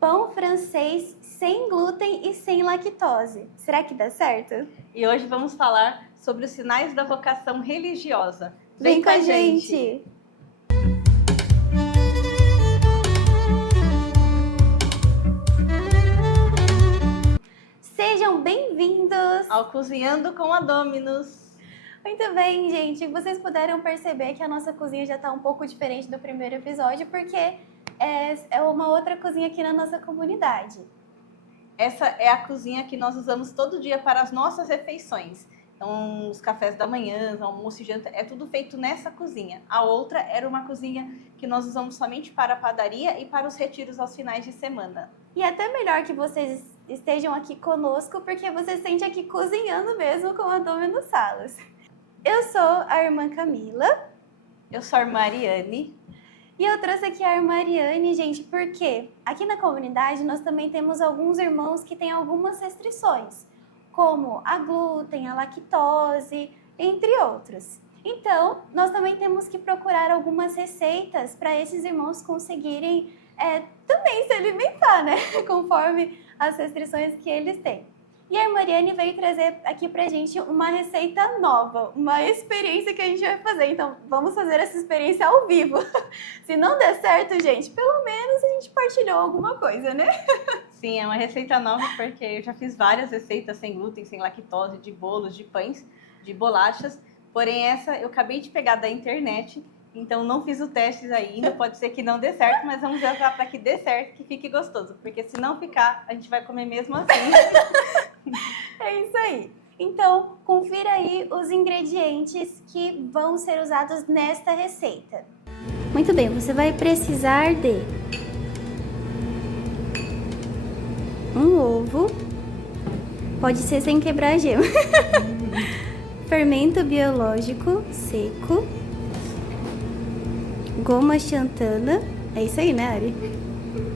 pão francês sem glúten e sem lactose. Será que dá certo? E hoje vamos falar sobre os sinais da vocação religiosa. Vem com a gente! Sejam bem-vindos ao Cozinhando com a Dominus. Muito bem, gente. Vocês puderam perceber que a nossa cozinha já está um pouco diferente do primeiro episódio, porque é uma outra cozinha aqui na nossa comunidade. Essa é a cozinha que nós usamos todo dia para as nossas refeições. Então, os cafés da manhã, almoço e janta, é tudo feito nessa cozinha. A outra era uma cozinha que nós usamos somente para a padaria e para os retiros aos finais de semana. E é até melhor que vocês estejam aqui conosco, porque você se sente aqui cozinhando mesmo com a Dominus Salas. Eu sou a irmã Camila. Eu sou a irmã Ariane. E eu trouxe aqui a irmã Ariane, gente, porque aqui na comunidade nós também temos alguns irmãos que têm algumas restrições, como a glúten, a lactose, entre outros. Então, nós também temos que procurar algumas receitas para esses irmãos conseguirem também se alimentar, né? Conforme as restrições que eles têm. E a irmã Ariane veio trazer aqui pra gente uma receita nova, uma experiência que a gente vai fazer. Então, vamos fazer essa experiência ao vivo. Se não der certo, gente, pelo menos a gente partilhou alguma coisa, né? Sim, é uma receita nova porque eu já fiz várias receitas sem glúten, sem lactose, de bolos, de pães, de bolachas. Porém, essa eu acabei de pegar da internet, então não fiz o teste ainda. Pode ser que não dê certo, mas vamos rezar para que dê certo, que fique gostoso. Porque se não ficar, a gente vai comer mesmo assim. É isso aí. Então, confira aí os ingredientes que vão ser usados nesta receita. Muito bem, você vai precisar de um ovo, pode ser sem quebrar a gema, fermento biológico seco, goma xantana, é isso aí, né, Ari?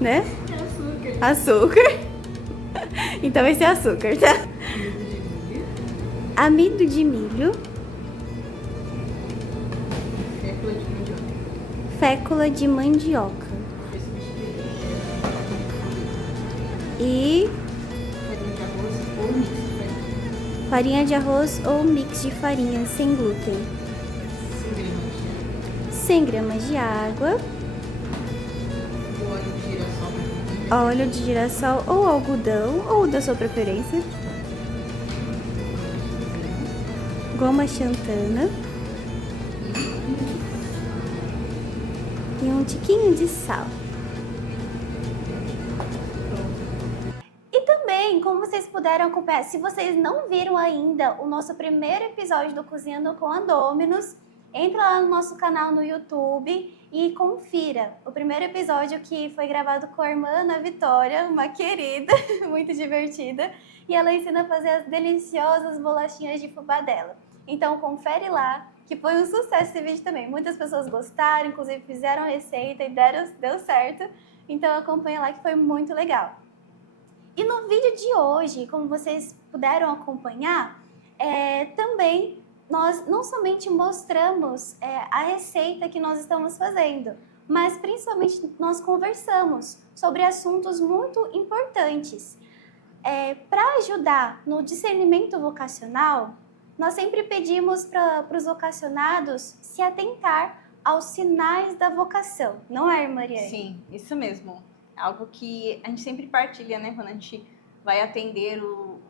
Né? Açúcar. Então esse é açúcar, tá? Amido de milho. Fécula de mandioca. E farinha de arroz ou mix de farinha sem glúten. 100 gramas de água. Óleo de girassol ou algodão, ou da sua preferência. Goma xantana. E um tiquinho de sal. E também, como vocês puderam acompanhar, se vocês não viram ainda o nosso primeiro episódio do Cozinhando com a Dominus, entra lá no nosso canal no YouTube e confira o primeiro episódio que foi gravado com a irmã Ana Vitória, uma querida, muito divertida, e ela ensina a fazer as deliciosas bolachinhas de fubá dela. Então confere lá, que foi um sucesso esse vídeo também. Muitas pessoas gostaram, inclusive fizeram a receita e deu certo. Então acompanha lá que foi muito legal. E no vídeo de hoje, como vocês puderam acompanhar, também nós não somente mostramos a receita que nós estamos fazendo, mas principalmente nós conversamos sobre assuntos muito importantes. Para ajudar no discernimento vocacional, nós sempre pedimos para os vocacionados se atentar aos sinais da vocação, não é, Mariane? Sim, isso mesmo. Algo que a gente sempre partilha, né, quando a gente vai atender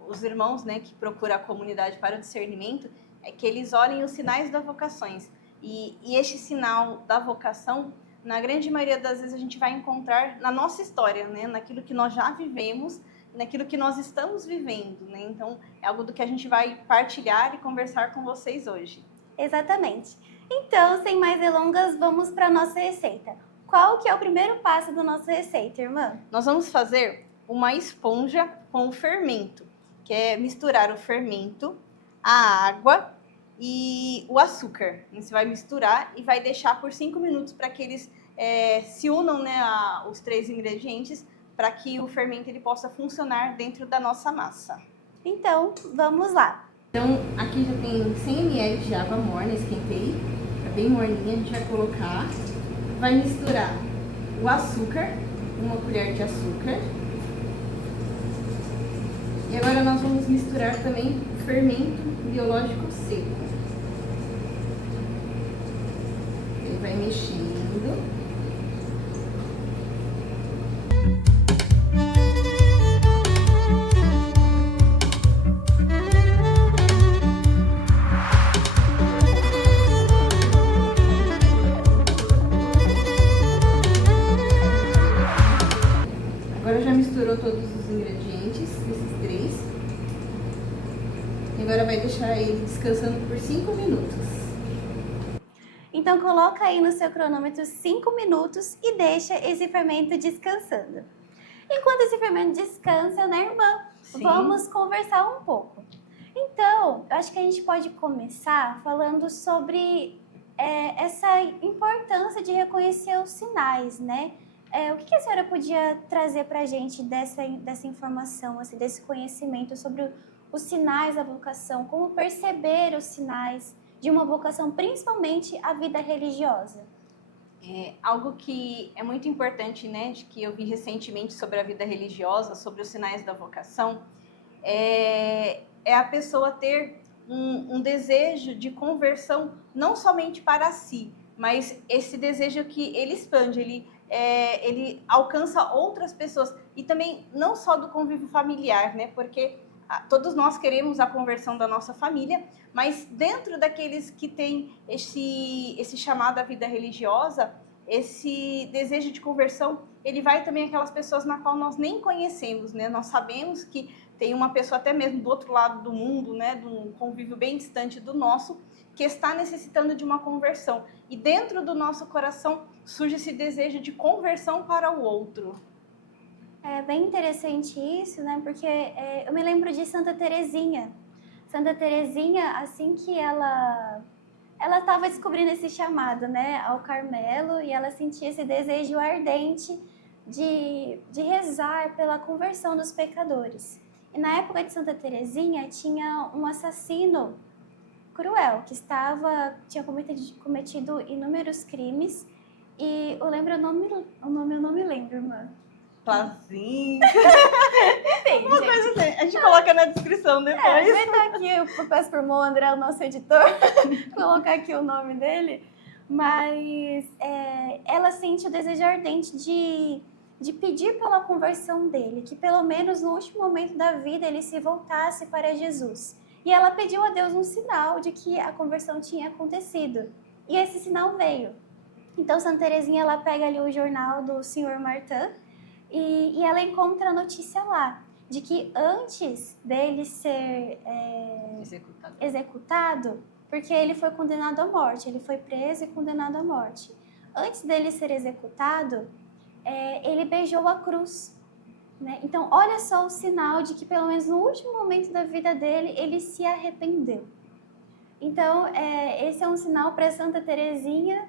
os irmãos, né, que procuram a comunidade para o discernimento, é que eles olhem os sinais das vocações. E este sinal da vocação, na grande maioria das vezes, a gente vai encontrar na nossa história, né? Naquilo que nós já vivemos, naquilo que nós estamos vivendo, né? Então, é algo do que a gente vai partilhar e conversar com vocês hoje. Exatamente. Então, sem mais delongas, vamos para a nossa receita. Qual que é o primeiro passo da nossa receita, irmã? Nós vamos fazer uma esponja com o fermento, que é misturar o fermento, a água e o açúcar. Você vai misturar e vai deixar por 5 minutos para que eles se unam, né, os 3 ingredientes, para que o fermento ele possa funcionar dentro da nossa massa. Então, vamos lá. Então, aqui já tem 100 ml de água morna, esquentei, tá bem morninha, a gente vai colocar, vai misturar o açúcar uma colher de açúcar. E agora nós vamos misturar também o fermento biológico seco. Ele vai mexendo. Agora já misturou todos os ingredientes, esses três. E agora vai deixar ele descansando por 5 minutos. Então coloca aí no seu cronômetro 5 minutos e deixa esse fermento descansando. Enquanto esse fermento descansa, né, irmã? Sim. Vamos conversar um pouco. Então, eu acho que a gente pode começar falando sobre essa importância de reconhecer os sinais, né? O que a senhora podia trazer para a gente dessa informação, assim, desse conhecimento sobre os sinais da vocação, como perceber os sinais de uma vocação, principalmente a vida religiosa? Algo que é muito importante, né, de que eu vi recentemente sobre a vida religiosa, sobre os sinais da vocação, é a pessoa ter um desejo de conversão, não somente para si, mas esse desejo que ele expande, ele alcança outras pessoas, e também não só do convívio familiar, né, porque todos nós queremos a conversão da nossa família, mas dentro daqueles que têm esse chamado à vida religiosa, esse desejo de conversão, ele vai também aquelas pessoas na qual nós nem conhecemos, né? Nós sabemos que tem uma pessoa até mesmo do outro lado do mundo, né? De um convívio bem distante do nosso, que está necessitando de uma conversão. E dentro do nosso coração surge esse desejo de conversão para o outro. É bem interessante isso, né? Porque eu me lembro de Santa Teresinha. Santa Teresinha, assim que ela estava descobrindo esse chamado, né, ao Carmelo, e ela sentia esse desejo ardente de rezar pela conversão dos pecadores. E na época de Santa Teresinha tinha um assassino cruel que tinha cometido inúmeros crimes, e eu lembro o nome eu não me lembro, irmã. Plazinho. Depende, Uma coisa assim, a gente coloca na descrição depois. Vai estar aqui, eu peço pro irmão André, o nosso editor, colocar aqui o nome dele. Mas ela sente o desejo ardente de pedir pela conversão dele, que pelo menos no último momento da vida ele se voltasse para Jesus. E ela pediu a Deus um sinal de que a conversão tinha acontecido. E esse sinal veio. Então, Santa Teresinha, ela pega ali o jornal do Senhor Martin, e ela encontra a notícia lá, de que antes dele ser executado, porque ele foi condenado à morte, ele foi preso e condenado à morte. Antes dele ser executado, ele beijou a cruz, né? Então, olha só o sinal de que, pelo menos no último momento da vida dele, ele se arrependeu. Então, esse é um sinal para Santa Teresinha,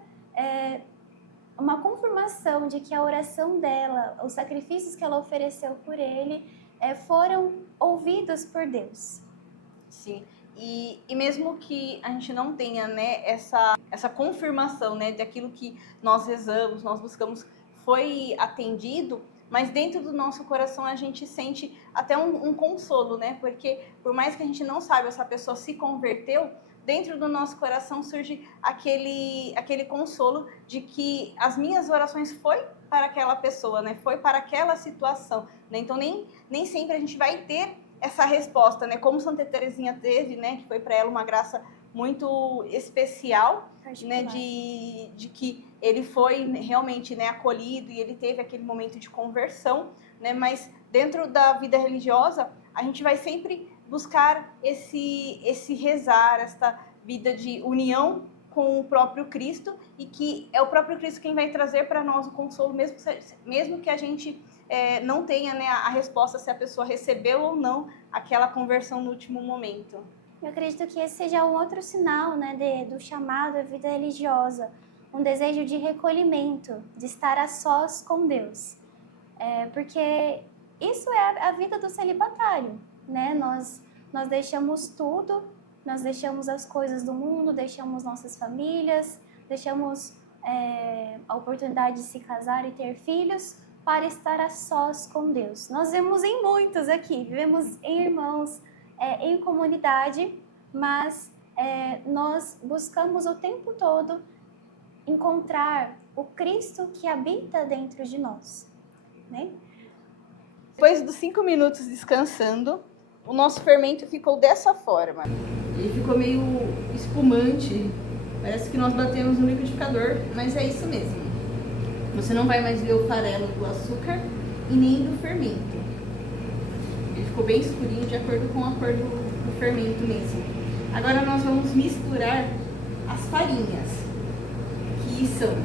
uma confirmação de que a oração dela, os sacrifícios que ela ofereceu por ele, foram ouvidos por Deus. Sim, e mesmo que a gente não tenha, né, essa confirmação, né, daquilo que nós rezamos, nós buscamos, foi atendido, mas dentro do nosso coração a gente sente até um consolo, né, porque por mais que a gente não saiba se a pessoa se converteu, dentro do nosso coração surge aquele consolo de que as minhas orações foi para aquela pessoa, né? Foi para aquela situação, né? Então nem sempre a gente vai ter essa resposta, né? Como Santa Teresinha teve, né? Que foi para ela uma graça muito especial, né? De que ele foi realmente, né, acolhido e ele teve aquele momento de conversão, né? Mas dentro da vida religiosa a gente vai sempre buscar esse rezar, esta vida de união com o próprio Cristo, e que é o próprio Cristo quem vai trazer para nós o consolo, mesmo que a gente não tenha, né, a resposta se a pessoa recebeu ou não aquela conversão no último momento. Eu acredito que esse seja um outro sinal, né, do chamado à vida religiosa, um desejo de recolhimento, de estar a sós com Deus. Porque isso é a vida do celibatário, né? Nós deixamos tudo, nós deixamos as coisas do mundo, deixamos nossas famílias, deixamos a oportunidade de se casar e ter filhos, para estar a sós com Deus. Nós vemos em muitos aqui, vivemos em irmãos, em comunidade, mas nós buscamos o tempo todo encontrar o Cristo que habita dentro de nós, né? Depois dos 5 minutos descansando, o nosso fermento ficou dessa forma. Ele ficou meio espumante, parece que nós batemos no liquidificador, mas é isso mesmo. Você não vai mais ver o farelo do açúcar e nem do fermento. Ele ficou bem escurinho de acordo com a cor do fermento mesmo. Agora nós vamos misturar as farinhas, que são...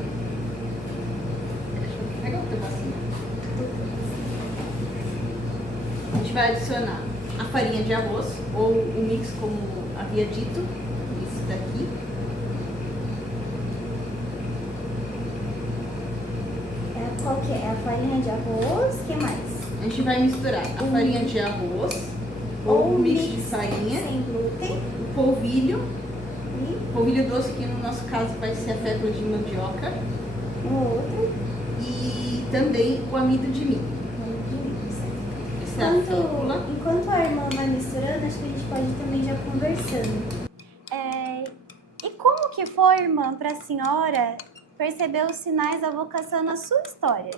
Deixa eu pegar outra bacia. A gente vai adicionar a farinha de arroz, ou o mix como havia dito, esse daqui. Qual que é? A farinha de arroz, o que mais? A gente vai misturar a farinha de arroz, ou um mix de farinha, sem glúten, o polvilho doce, que no nosso caso vai ser a fécula de mandioca, outro, e também o amido de milho. Essa é a fécula. Enquanto a irmã vai misturando, acho que a gente pode também já conversando. E como que foi, irmã, para a senhora perceber os sinais da vocação na sua história?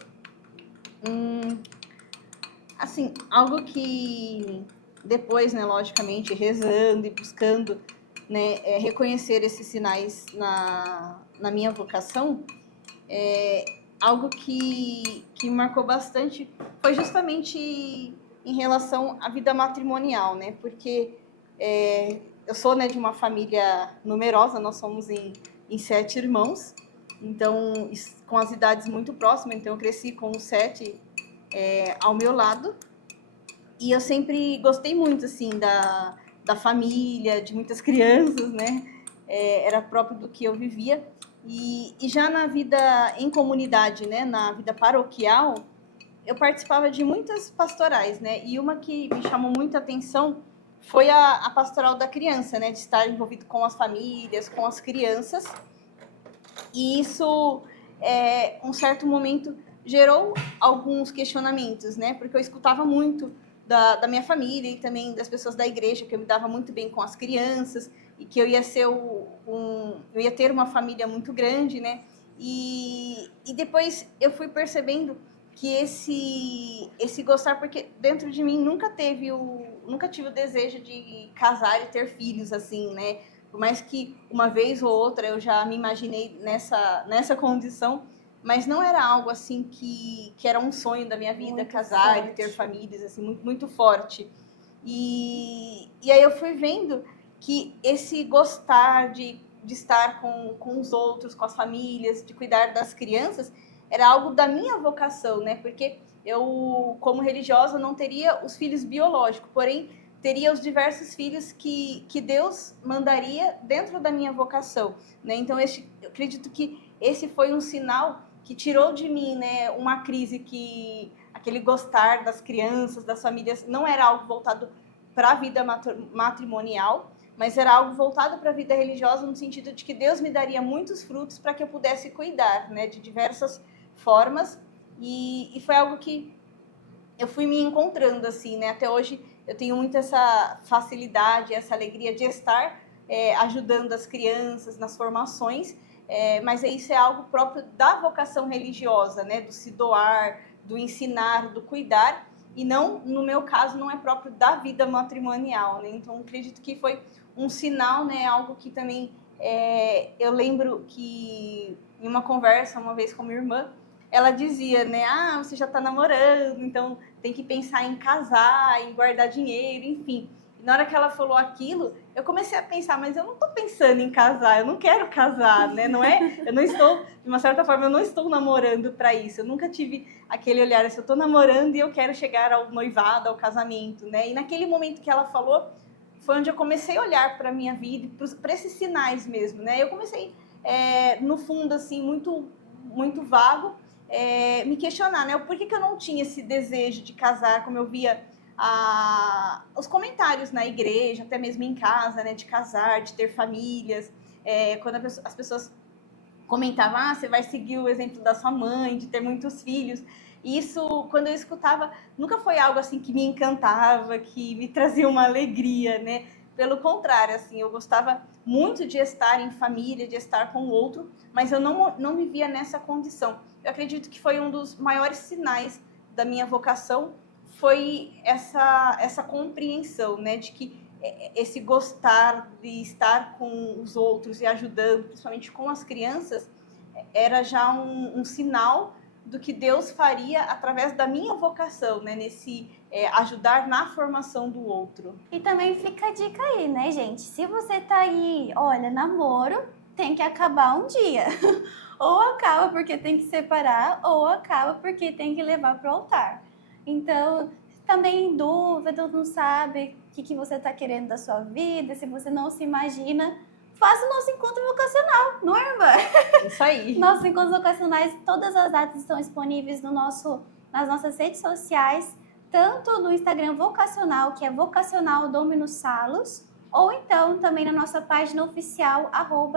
Assim, algo que depois, né, logicamente, rezando e buscando, né, reconhecer esses sinais na minha vocação, algo que me marcou bastante foi justamente em relação à vida matrimonial, né, porque eu sou, né, de uma família numerosa, nós somos em 7 irmãos, então, com as idades muito próximas, então eu cresci com os 7 ao meu lado, e eu sempre gostei muito, assim, da família, de muitas crianças, né, era próprio do que eu vivia, e já na vida em comunidade, né, na vida paroquial, eu participava de muitas pastorais, né, e uma que me chamou muita atenção foi a pastoral da criança, né, de estar envolvido com as famílias, com as crianças, e isso, um certo momento, gerou alguns questionamentos, né? Porque eu escutava muito da minha família e também das pessoas da igreja, que eu me dava muito bem com as crianças e que eu ia ser eu ia ter uma família muito grande, né? E depois eu fui percebendo que esse gostar, porque dentro de mim nunca tive o desejo de casar e ter filhos, assim, né? Por mais que uma vez ou outra eu já me imaginei nessa condição, mas não era algo assim que era um sonho da minha vida, muito casar forte. E ter famílias, assim, muito, muito forte. E aí eu fui vendo que esse gostar de estar com os outros, com as famílias, de cuidar das crianças, era algo da minha vocação, né? Porque eu, como religiosa, não teria os filhos biológicos, porém teria os diversos filhos que Deus mandaria dentro da minha vocação, né? Então, eu acredito que esse foi um sinal que tirou de mim, né, uma crise, que aquele gostar das crianças, das famílias, não era algo voltado para a vida matrimonial, mas era algo voltado para a vida religiosa, no sentido de que Deus me daria muitos frutos para que eu pudesse cuidar, né, de diversas formas, e foi algo que eu fui me encontrando, assim, né, até hoje eu tenho muito essa facilidade, essa alegria de estar ajudando as crianças nas formações, mas isso é algo próprio da vocação religiosa, né? Do se doar, do ensinar, do cuidar, e não, no meu caso, não é próprio da vida matrimonial, né? Então, acredito que foi um sinal, né? Algo que também eu lembro que em uma conversa uma vez com minha irmã, ela dizia, né? Ah, você já está namorando, então tem que pensar em casar, em guardar dinheiro, enfim. E na hora que ela falou aquilo, eu comecei a pensar, mas eu não estou pensando em casar, eu não quero casar, né? Não é? Eu não estou, de uma certa forma, eu não estou namorando para isso. Eu nunca tive aquele olhar assim, eu estou namorando e eu quero chegar ao noivado, ao casamento, né? E naquele momento que ela falou, foi onde eu comecei a olhar para a minha vida, para esses sinais mesmo, né? Eu comecei, no fundo, assim, muito, muito vago, me questionar, né? Por que eu não tinha esse desejo de casar, como eu via os comentários na igreja, até mesmo em casa, né? De casar, de ter famílias. Quando as pessoas comentavam, você vai seguir o exemplo da sua mãe, de ter muitos filhos. E isso, quando eu escutava, nunca foi algo assim que me encantava, que me trazia uma alegria, né? Pelo contrário, assim, eu gostava muito de estar em família, de estar com o outro, mas eu não vivia nessa condição. Eu acredito que foi um dos maiores sinais da minha vocação, foi essa compreensão, né, de que esse gostar de estar com os outros e ajudando, principalmente com as crianças, era já um sinal do que Deus faria através da minha vocação, né, nesse ajudar na formação do outro. E também fica a dica aí, né, gente? Se você tá aí, olha, namoro tem que acabar um dia. Ou acaba porque tem que separar, ou acaba porque tem que levar para o altar. Então, também em dúvida, não sabe o que você está querendo da sua vida, se você não se imagina, faça o nosso encontro vocacional, não é, irmã? Isso aí. Nossos encontros vocacionais, todas as datas estão disponíveis nas nossas redes sociais, tanto no Instagram vocacional, que é Vocacional Dominus Salus, ou então também na nossa página oficial,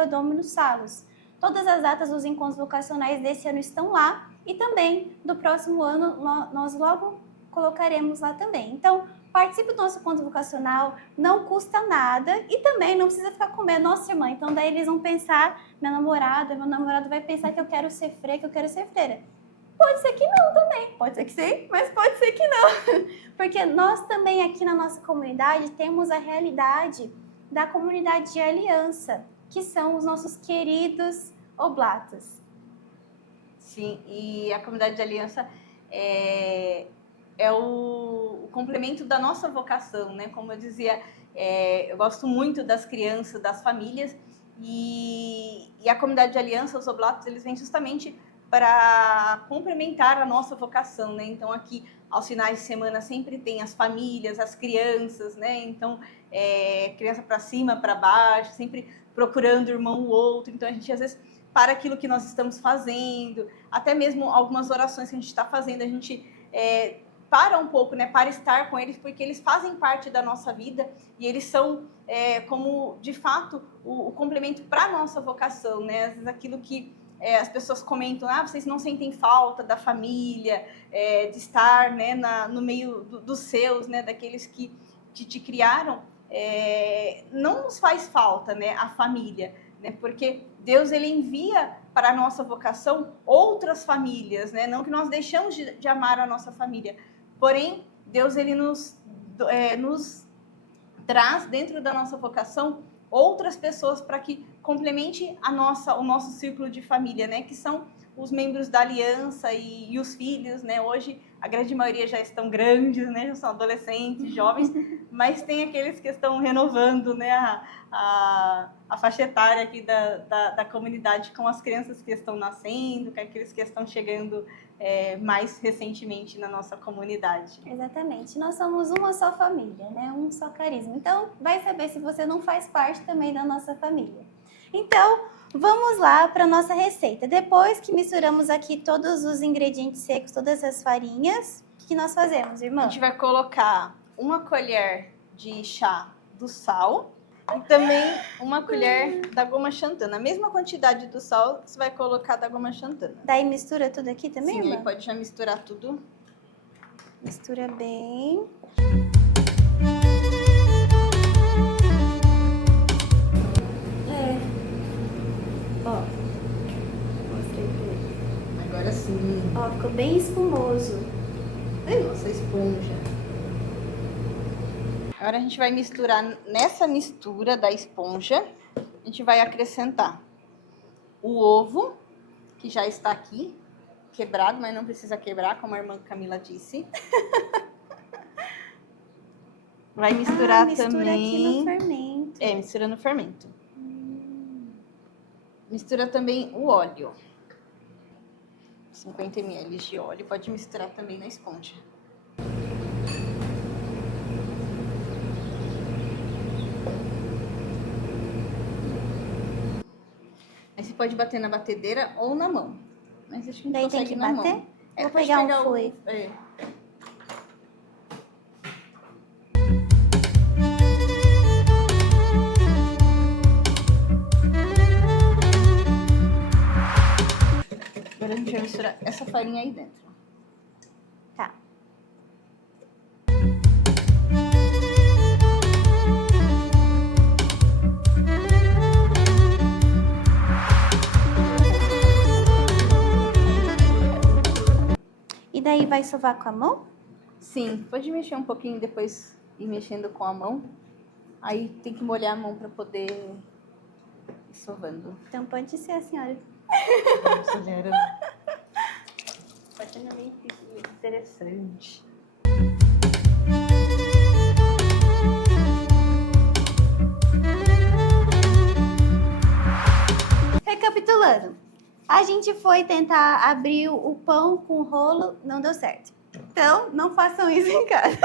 @DominusSalus. Todas as datas dos encontros vocacionais desse ano estão lá e também do próximo ano nós logo colocaremos lá também. Então, participe do nosso encontro vocacional, não custa nada e também não precisa ficar com medo. Nossa, irmã, então daí eles vão pensar, meu namorado vai pensar que eu quero ser freira, que eu quero ser freira. Pode ser que não também, pode ser que sim, mas pode ser que não. Porque nós também aqui na nossa comunidade temos a realidade da comunidade de aliança, que são os nossos queridos oblatos. Sim, e a comunidade de aliança é o complemento da nossa vocação, né? Como eu dizia, eu gosto muito das crianças, das famílias, e a comunidade de aliança, os oblatos, eles vêm justamente para complementar a nossa vocação, né? Então, aqui, aos finais de semana, sempre tem as famílias, as crianças, né? Então, criança para cima, para baixo, sempre procurando o irmão o outro. Então, a gente, às vezes, para aquilo que nós estamos fazendo, até mesmo algumas orações que a gente está fazendo, a gente para um pouco, né, para estar com eles, porque eles fazem parte da nossa vida e eles são, como, de fato, o complemento para a nossa vocação, né? Às vezes aquilo que as pessoas comentam, vocês não sentem falta da família, de estar, né, no meio dos seus, né, daqueles que te criaram, não nos faz falta, né, a família, né, porque Deus, ele envia para a nossa vocação outras famílias, né, não que nós deixamos de amar a nossa família, porém, Deus, ele nos traz dentro da nossa vocação outras pessoas para que complemente o nosso círculo de família, né? Que são os membros da aliança e os filhos, né? Hoje a grande maioria já estão grandes, né? Já são adolescentes, jovens, mas tem aqueles que estão renovando, né? A faixa etária aqui da comunidade com as crianças que estão nascendo, com aqueles que estão chegando mais recentemente na nossa comunidade. Exatamente. Nós somos uma só família, né? Um só carisma. Então, vai saber se você não faz parte também da nossa família. Então, vamos lá para a nossa receita. Depois que misturamos aqui todos os ingredientes secos, todas as farinhas, o que nós fazemos, irmã? A gente vai colocar 1 colher de chá do sal e também 1 colher da goma xantana. A mesma quantidade do sal você vai colocar da goma xantana. Daí mistura tudo aqui também, Sim, irmã? aí pode já misturar tudo. Mistura bem. Ó, mostrei pra ele. Agora sim. Ó, ficou bem espumoso. Ai, nossa esponja. Agora a gente vai misturar, nessa mistura da esponja, a gente vai acrescentar o ovo, que já está aqui, quebrado, mas não precisa quebrar, como a irmã Camila disse. Vai misturar mistura também... aqui no fermento. Mistura no fermento. Mistura também o óleo. 50 ml de óleo. Pode misturar também na esponja. Aí você pode bater na batedeira ou na mão. Mas acho que a gente Daí tem consegue que na bater? mão. Vou pode pegar um o- fouet. Agora a gente vai misturar essa farinha aí dentro. vai sovar com a mão? Sim, pode mexer um pouquinho, depois ir mexendo com a mão. Aí tem que molhar a mão para poder ir sovando. Então pode ser a senhora. Extremamente interessante. Recapitulando, a gente foi tentar abrir o pão com o rolo, não deu certo. Então, não façam isso em casa.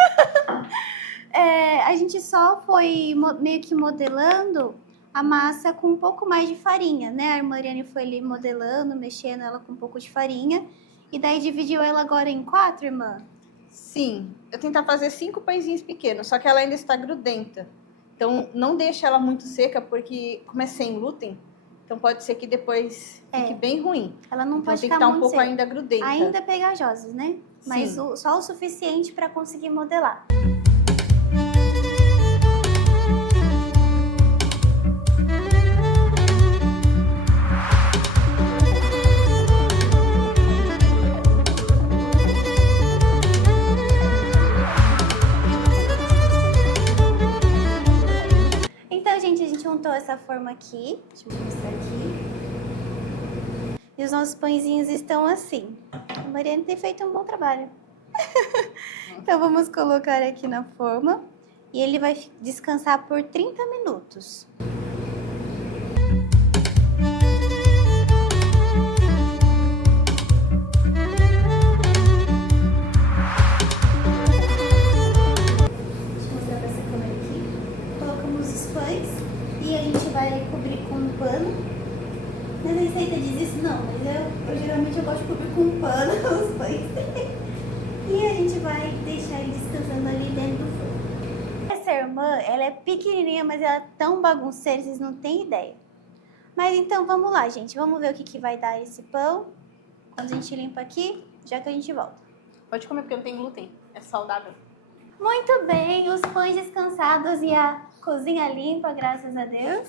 A gente só foi meio que modelando a massa com um pouco mais de farinha, né? A irmã Mariane foi ali modelando, mexendo ela com um pouco de farinha. E daí dividiu ela agora em 4, irmã? Sim, eu tentar fazer 5 pãezinhos pequenos, só que ela ainda está grudenta. Então, não deixa ela muito seca, porque como é sem glúten, então pode ser que depois fique bem ruim. Ela não então, pode tem que ficar estar um muito pouco seca. ainda grudenta. Ainda pegajosas, né? Mas Sim. só o suficiente para conseguir modelar. Então, gente, a gente montou essa forma aqui. Deixa eu mostrar aqui. E os nossos pãezinhos estão assim. A Mariane tem feito um bom trabalho. Então, vamos colocar aqui na forma. E ele vai descansar por 30 minutos. Deixa eu mostrar pra essa câmera aqui. Colocamos os pães e a gente vai cobrir com um pano. Mas a receita diz isso não, mas eu geralmente gosto de cobrir com um pano os pães. E a gente vai deixar ele descansando ali dentro do forno. Essa irmã, ela é pequenininha, mas ela é tão bagunceira, vocês não têm ideia. Mas então vamos lá, gente. Vamos ver o que vai dar esse pão. Quando a gente limpa aqui, já que a gente volta. Pode comer porque não tem glúten, é saudável. Muito bem, os pães descansados e a cozinha limpa, graças a Deus.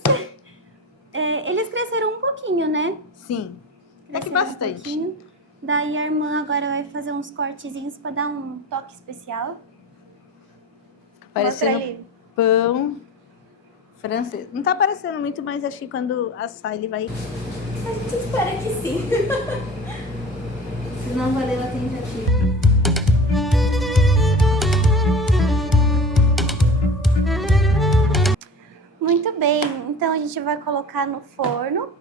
Eles cresceram um pouquinho, né? Sim, até que Cresceram bastante. Um pouquinho. Daí a irmã agora vai fazer uns cortezinhos para dar um toque especial. Parecendo Mostra ali. pão francês. Não tá aparecendo muito, mas acho que quando assar ele vai... A gente espera que sim. Se não valeu a tentativa. Muito bem, então a gente vai colocar no forno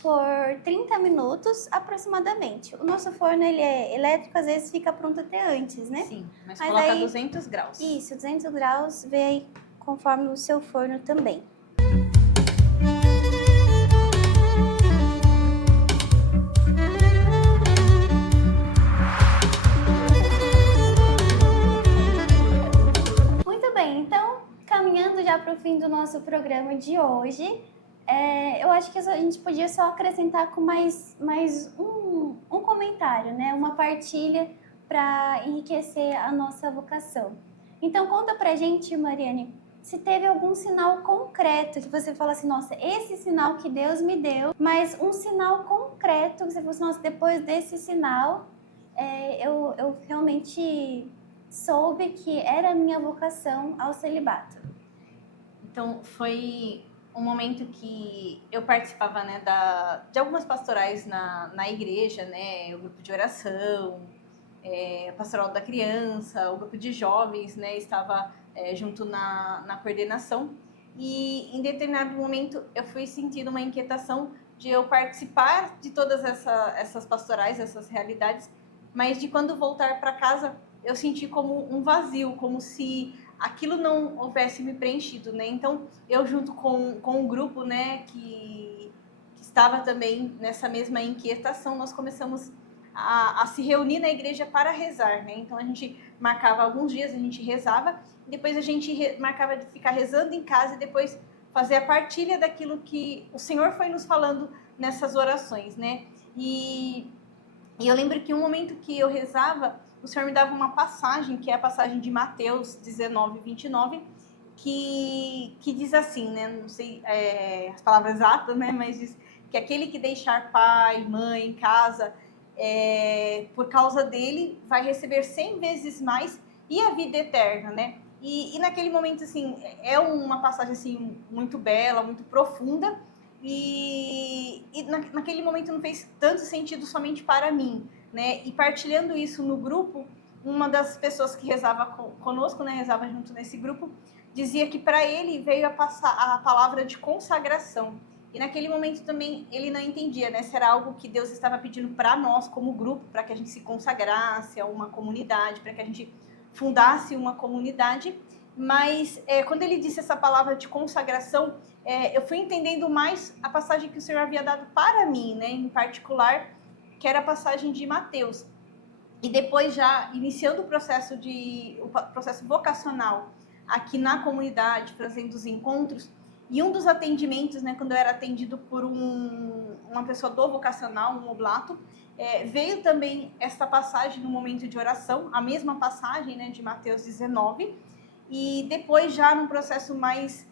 por 30 minutos aproximadamente. O nosso forno ele é elétrico, às vezes fica pronto até antes, né? Sim, mas Mas coloca aí- 200 graus. Isso, 200 graus, vê aí conforme o seu forno também. Muito bem, então, caminhando já para o fim do nosso programa de hoje, eu acho que a gente podia só acrescentar com mais um comentário, né? Uma partilha para enriquecer a nossa vocação. Então, conta pra gente, Mariane, se teve algum sinal concreto que você fala assim, nossa, esse sinal que Deus me deu, mas um sinal concreto que você falou assim, nossa, depois desse sinal, eu realmente soube que era a minha vocação ao celibato. Então, foi um momento que eu participava, né, de algumas pastorais na igreja, né, o grupo de oração, a pastoral da criança, o grupo de jovens, né, estava junto na coordenação. E em determinado momento eu fui sentindo uma inquietação de eu participar de todas essas pastorais, essas realidades, mas de quando voltar para casa eu senti como um vazio, como se aquilo não houvesse me preenchido, né? Então, eu junto com um grupo, né, que estava também nessa mesma inquietação, nós começamos a se reunir na igreja para rezar, né? Então, a gente marcava alguns dias, a gente rezava, depois a gente marcava de ficar rezando em casa e depois fazer a partilha daquilo que o Senhor foi nos falando nessas orações, né? E eu lembro que um momento que eu rezava, o Senhor me dava uma passagem, que é a passagem de Mateus 19, 29, que diz assim, né? Não sei as palavras exatas, né? Mas diz que aquele que deixar pai, mãe, casa, por causa dele, vai receber 100 vezes mais e a vida eterna, né? E naquele momento, assim, é uma passagem, assim, muito bela, muito profunda, naquele momento não fez tanto sentido somente para mim, né? E partilhando isso no grupo, uma das pessoas que rezava conosco, né, rezava junto nesse grupo, dizia que para ele veio a palavra de consagração. E naquele momento também ele não entendia, né, se era algo que Deus estava pedindo para nós como grupo, para que a gente se consagrasse a uma comunidade, para que a gente fundasse uma comunidade. Mas quando ele disse essa palavra de consagração, eu fui entendendo mais a passagem que o Senhor havia dado para mim, né, em particular, que era a passagem de Mateus. E depois, já iniciando o processo vocacional aqui na comunidade, fazendo os encontros, e um dos atendimentos, né, quando eu era atendido por uma pessoa do vocacional, um oblato, veio também essa passagem no momento de oração, a mesma passagem, né, de Mateus 19, e depois, já num processo mais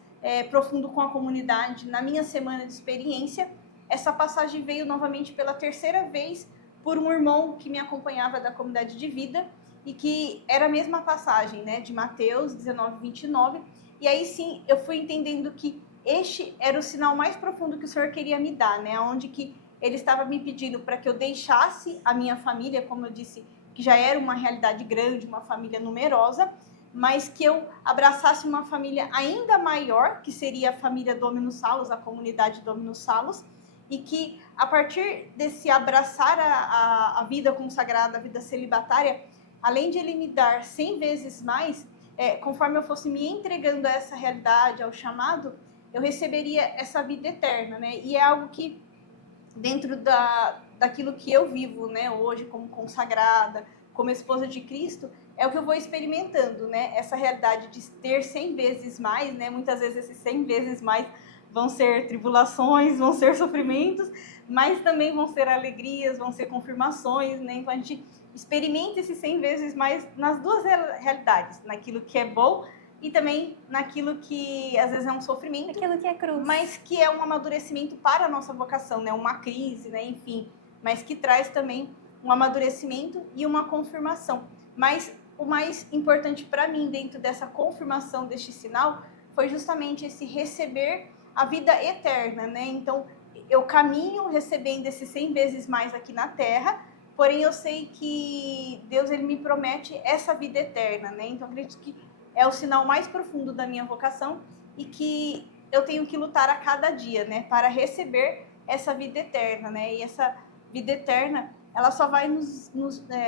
profundo com a comunidade, na minha semana de experiência, essa passagem veio novamente pela terceira vez por um irmão que me acompanhava da comunidade de vida, e que era a mesma passagem, né, de Mateus 19, 29, e aí sim eu fui entendendo que este era o sinal mais profundo que o Senhor queria me dar, né, onde que ele estava me pedindo para que eu deixasse a minha família, como eu disse, que já era uma realidade grande, uma família numerosa, mas que eu abraçasse uma família ainda maior, que seria a família Dominus Salus, a comunidade Dominus Salus, e que a partir desse abraçar a vida consagrada, a vida celibatária, além de ele me dar 100 vezes mais, conforme eu fosse me entregando a essa realidade, ao chamado, eu receberia essa vida eterna, né? E é algo que, dentro daquilo que eu vivo, né, hoje como consagrada, como esposa de Cristo, é o que eu vou experimentando, né? Essa realidade de ter 100 vezes mais, né? Muitas vezes esses 100 vezes mais vão ser tribulações, vão ser sofrimentos, mas também vão ser alegrias, vão ser confirmações, né? Então a gente experimenta esses 100 vezes mais nas duas realidades, naquilo que é bom e também naquilo que às vezes é um sofrimento, aquilo que é cruz, mas que é um amadurecimento para a nossa vocação, né? Uma crise, né? Enfim, mas que traz também um amadurecimento e uma confirmação. Mas o mais importante para mim dentro dessa confirmação deste sinal foi justamente esse receber a vida eterna, né? Então, eu caminho recebendo esses 100 vezes mais aqui na Terra, porém eu sei que Deus, ele me promete essa vida eterna, né? Então, acredito que é o sinal mais profundo da minha vocação e que eu tenho que lutar a cada dia, né? Para receber essa vida eterna, né? E essa vida eterna, ela só vai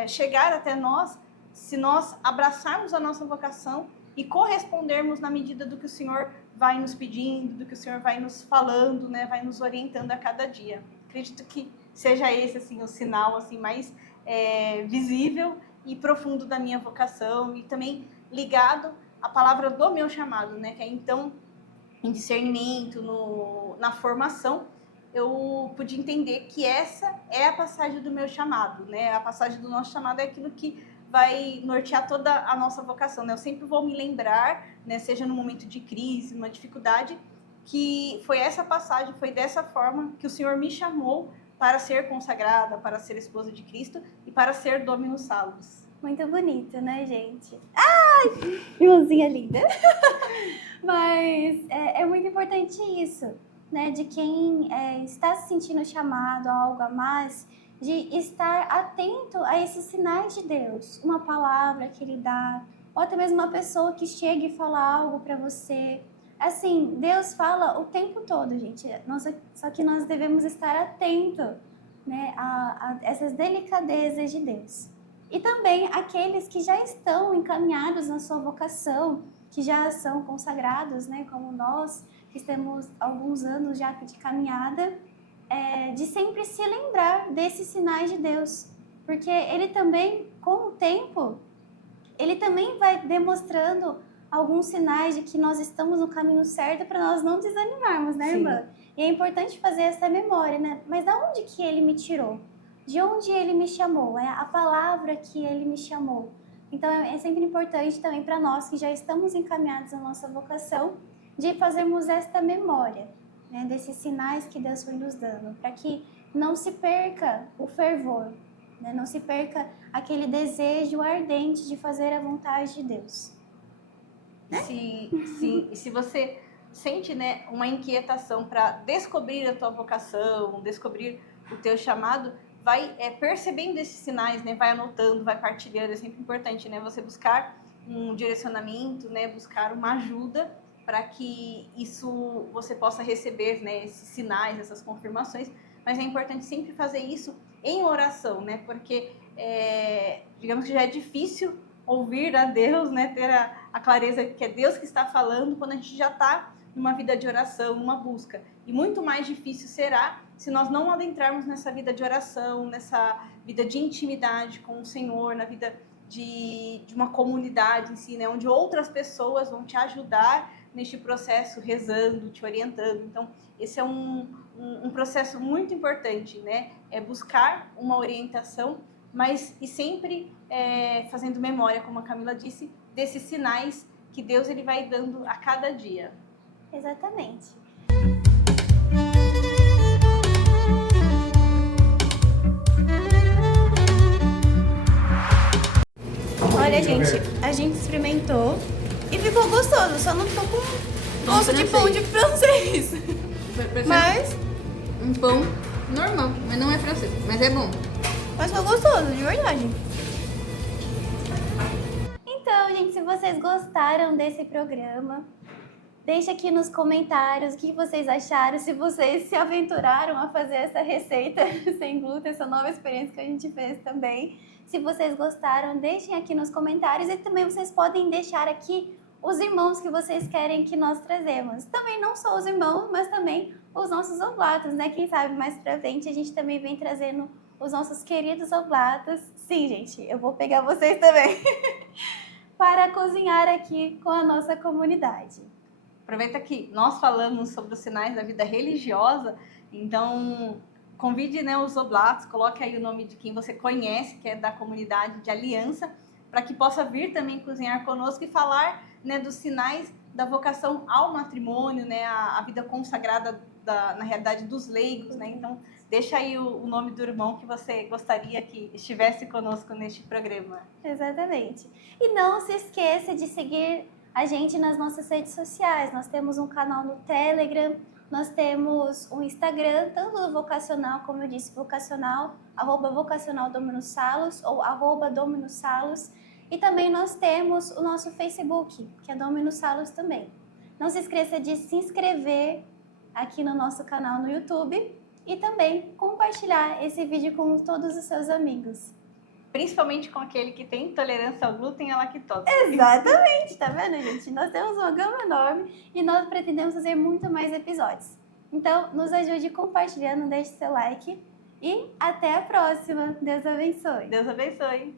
chegar até nós se nós abraçarmos a nossa vocação e correspondermos na medida do que o Senhor vai nos pedindo, do que o Senhor vai nos falando, né, vai nos orientando a cada dia. Acredito que seja esse assim o sinal assim mais visível e profundo da minha vocação, e também ligado à palavra do meu chamado, né, que é então em discernimento, na formação, eu pude entender que essa é a passagem do meu chamado, né? A passagem do nosso chamado é aquilo que vai nortear toda a nossa vocação, né? Eu sempre vou me lembrar, né, seja no momento de crise, uma dificuldade, que foi essa passagem, foi dessa forma que o Senhor me chamou para ser consagrada, para ser esposa de Cristo e para ser Dominus Salus. Muito bonito, né, gente? Ai, irmãzinha linda! Mas é muito importante isso, né? De quem está se sentindo chamado a algo a mais, de estar atento a esses sinais de Deus. Uma palavra que Ele dá, ou até mesmo uma pessoa que chega e fala algo para você. Assim, Deus fala o tempo todo, gente. Só que nós devemos estar atentos, né, a essas delicadezas de Deus. E também aqueles que já estão encaminhados na sua vocação, que já são consagrados, né, como nós, que temos alguns anos já de caminhada, de sempre se lembrar desses sinais de Deus. Porque Ele também, com o tempo, Ele também vai demonstrando alguns sinais de que nós estamos no caminho certo para nós não desanimarmos, né, irmã? E é importante fazer essa memória, né? Mas de onde que Ele me tirou? De onde Ele me chamou? É a palavra que Ele me chamou. Então, é sempre importante também para nós que já estamos encaminhados na nossa vocação, de fazermos esta memória, né, desses sinais que Deus foi nos dando, para que não se perca o fervor, né? Não se perca aquele desejo ardente de fazer a vontade de Deus. Se você sente, né, uma inquietação para descobrir a tua vocação, descobrir o teu chamado, vai percebendo esses sinais, né, vai anotando, vai partilhando. É sempre importante, né, você buscar um direcionamento, né, buscar uma ajuda para que isso você possa receber, né, esses sinais, essas confirmações. Mas é importante sempre fazer isso em oração, né, porque digamos que já é difícil ouvir a Deus, né, ter a clareza que é Deus que está falando quando a gente já está numa vida de oração, numa busca. E muito mais difícil será se nós não adentrarmos nessa vida de oração, nessa vida de intimidade com o Senhor, na vida de uma comunidade em si, né, onde outras pessoas vão te ajudar neste processo, rezando, te orientando. Então, esse é um processo muito importante, né? É buscar uma orientação, mas e sempre fazendo memória, como a Camila disse, desses sinais que Deus ele vai dando a cada dia. Exatamente. Olha, gente, a gente experimentou e ficou gostoso, só não ficou com gosto de pão de francês. Mas um pão normal, mas não é francês, mas é bom. Mas ficou gostoso, de verdade. Então, gente, se vocês gostaram desse programa, deixa aqui nos comentários o que vocês acharam, se vocês se aventuraram a fazer essa receita sem glúten, essa nova experiência que a gente fez também. Se vocês gostaram, deixem aqui nos comentários e também vocês podem deixar aqui os irmãos que vocês querem que nós trazemos. Também não só os irmãos, mas também os nossos oblatos, né? Quem sabe mais pra frente a gente também vem trazendo os nossos queridos oblatos. Sim, gente, eu vou pegar vocês também para cozinhar aqui com a nossa comunidade. Aproveita que nós falamos sobre os sinais da vida religiosa, então convide, né, os oblatos, coloque aí o nome de quem você conhece, que é da comunidade de Aliança, para que possa vir também cozinhar conosco e falar, né, dos sinais da vocação ao matrimônio, né, a vida consagrada na realidade dos leigos, né? Então deixa aí o nome do irmão que você gostaria que estivesse conosco neste programa. Exatamente. E não se esqueça de seguir a gente nas nossas redes sociais. Nós temos um canal no Telegram, nós temos um Instagram, tanto do Vocacional, como eu disse, vocacional, @vocacionaldominussalos ou @dominussalos. E também nós temos o nosso Facebook, que é Dominus Salos também. Não se esqueça de se inscrever aqui no nosso canal no YouTube e também compartilhar esse vídeo com todos os seus amigos. Principalmente com aquele que tem intolerância ao glúten e à lactose. Exatamente, tá vendo, gente? Nós temos uma gama enorme e nós pretendemos fazer muito mais episódios. Então, nos ajude compartilhando, deixe seu like e até a próxima. Deus abençoe. Deus abençoe.